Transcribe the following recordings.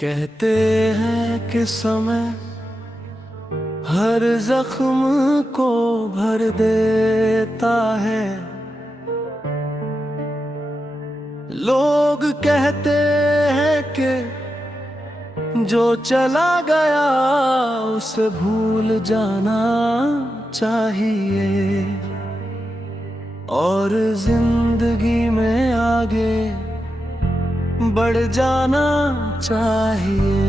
कहते हैं कि समय हर जख्म को भर देता है। लोग कहते हैं कि जो चला गया उसे भूल जाना चाहिए और जिंदगी में आगे बढ़ जाना चाहिए।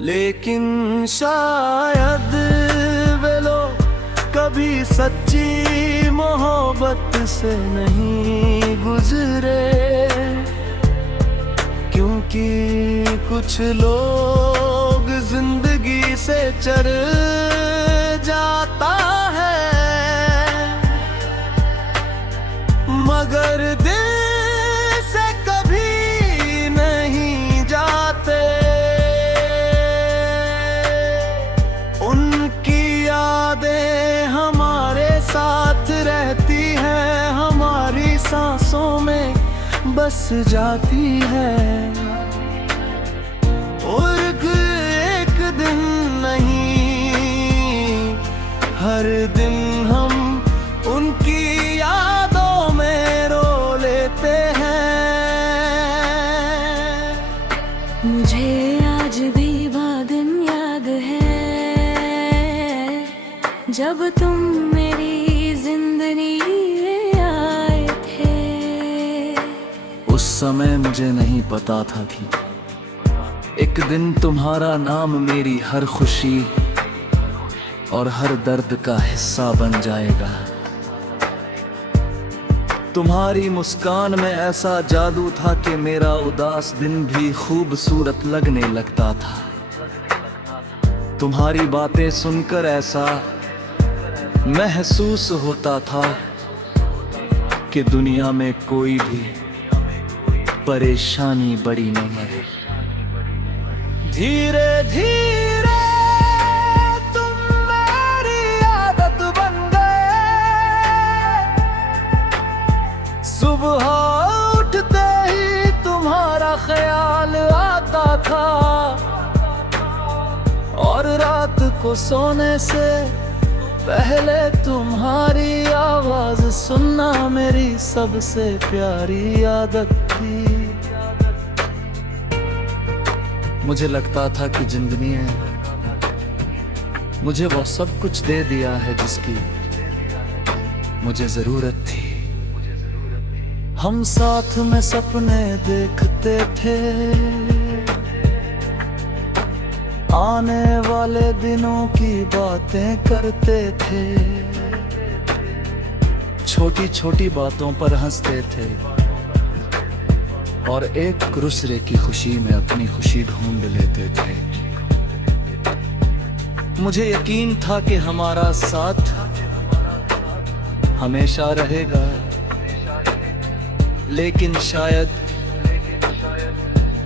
लेकिन शायद वे लोग कभी सच्ची मोहब्बत से नहीं गुजरे, क्योंकि कुछ लोग जिंदगी से चर जाता है मगर दिल से कभी नहीं जाते। उनकी यादें हमारे साथ रहती हैं, हमारी सांसों में बस जाती है। और एक दिन नहीं, हर दिन हम उनकी यादों में रो लेते हैं। मुझे आज भी वो दिन याद है जब तुम मेरी जिंदगी में आए थे। उस समय मुझे नहीं पता था कि एक दिन तुम्हारा नाम मेरी हर खुशी और हर दर्द का हिस्सा बन जाएगा। तुम्हारी मुस्कान में ऐसा जादू था कि मेरा उदास दिन भी खूबसूरत लगने लगता था। तुम्हारी बातें सुनकर ऐसा महसूस होता था कि दुनिया में कोई भी परेशानी बड़ी नहीं है। धीरे धीरे तुम मेरी आदत बन गए। सुबह उठते ही तुम्हारा ख्याल आता था और रात को सोने से पहले तुम्हारी आवाज सुनना मेरी सबसे प्यारी आदत थी। मुझे लगता था कि जिंदगी ने मुझे वो सब कुछ दे दिया है जिसकी मुझे जरूरत थी। हम साथ में सपने देखते थे, आने वाले दिनों की बातें करते थे, छोटी छोटी बातों पर हंसते थे और एक दूसरे की खुशी में अपनी खुशी ढूंढ लेते थे। मुझे यकीन था कि हमारा साथ हमेशा रहेगा, लेकिन शायद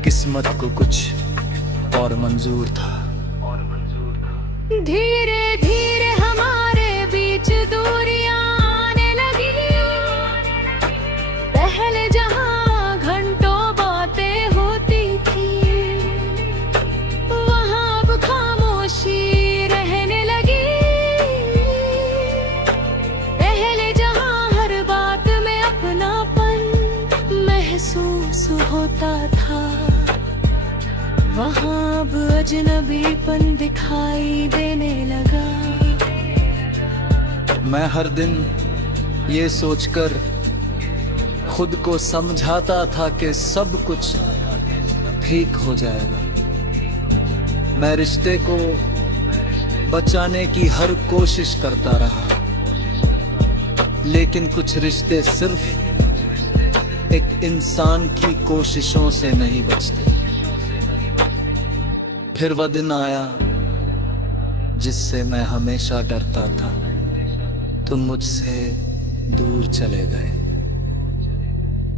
किस्मत को कुछ और मंजूर था। धीरे धीरे हमारे बीच दूरियां आने लगी। पहले जहां घंटों बातें होती थी, वहां अब खामोशी रहने लगी। पहले जहां हर बात में अपनापन महसूस होता था, वहां अब अजनबीपन दिखाई देने लगा। मैं हर दिन ये सोचकर खुद को समझाता था कि सब कुछ ठीक हो जाएगा। मैं रिश्ते को बचाने की हर कोशिश करता रहा, लेकिन कुछ रिश्ते सिर्फ एक इंसान की कोशिशों से नहीं बचते। फिर वह दिन आया जिससे मैं हमेशा डरता था। तुम मुझसे दूर चले गए।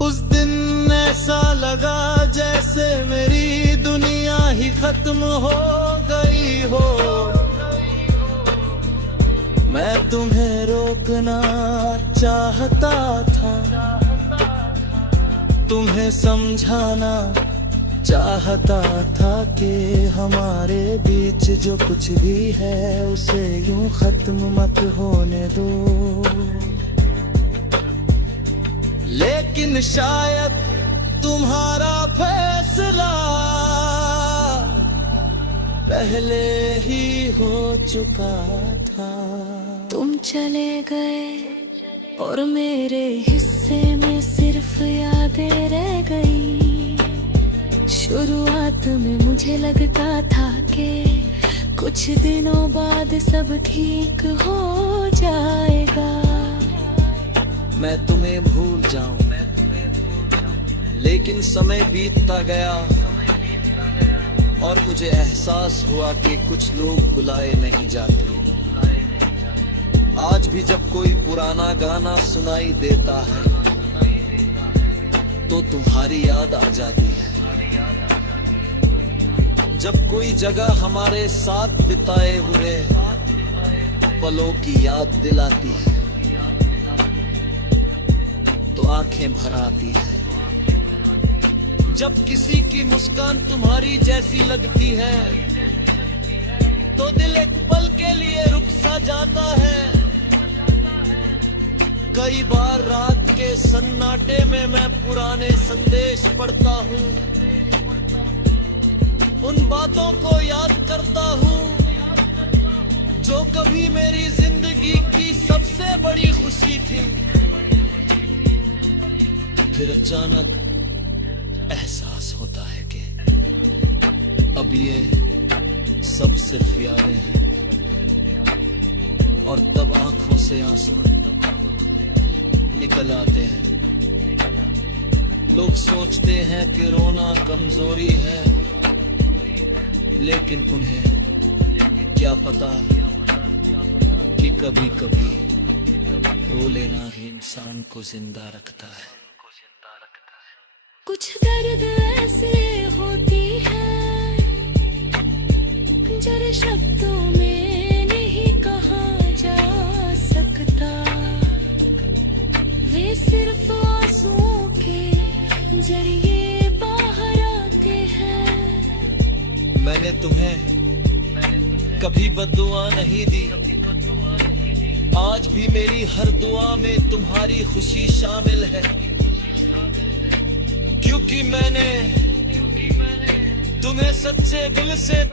उस दिन ऐसा लगा जैसे मेरी दुनिया ही खत्म हो गई हो। मैं तुम्हें रोकना चाहता था, तुम्हें समझाना चाहता था कि हमारे बीच जो कुछ भी है उसे यूं खत्म मत होने दो, लेकिन शायद तुम्हारा फैसला पहले ही हो चुका था। तुम चले गए और मेरे हिस्से में सिर्फ यादें रह गई। शुरुआत में मुझे लगता था कि कुछ दिनों बाद सब ठीक हो जाएगा। मैं तुम्हें भूल जाऊं, लेकिन समय बीतता गया और मुझे एहसास हुआ कि कुछ लोग भुलाए नहीं जाते। आज भी जब कोई पुराना गाना सुनाई देता है तो तुम्हारी याद आ जाती है। जब कोई जगह हमारे साथ बिताए हुए पलों की याद दिलाती है तो आंखें भर आती है। जब किसी की मुस्कान तुम्हारी जैसी लगती है तो दिल एक पल के लिए रुक सा जाता है। कई बार रात के सन्नाटे में मैं पुराने संदेश पढ़ता हूँ, उन बातों को याद करता हूँ जो कभी मेरी जिंदगी की सबसे बड़ी खुशी थी। फिर अचानक एहसास होता है कि अब ये सब सिर्फ यादें हैं, और तब आंखों से आंसू निकल आते हैं। लोग सोचते हैं कि रोना कमजोरी है, लेकिन उन्हें क्या पता कि कभी कभी रो लेना ही इंसान को जिंदा रखता है। कुछ दर्द ऐसे होती है जो शब्दों में नहीं कहा जा सकता। वे सिर्फ आंसुओं के जरिए बाहर आते हैं। मैंने तुम्हें कभी बद्दुआ नहीं दी, आज भी मेरी हर दुआ में तुम्हारी खुशी शामिल है, क्योंकि मैंने तुम्हें सच्चे दिल से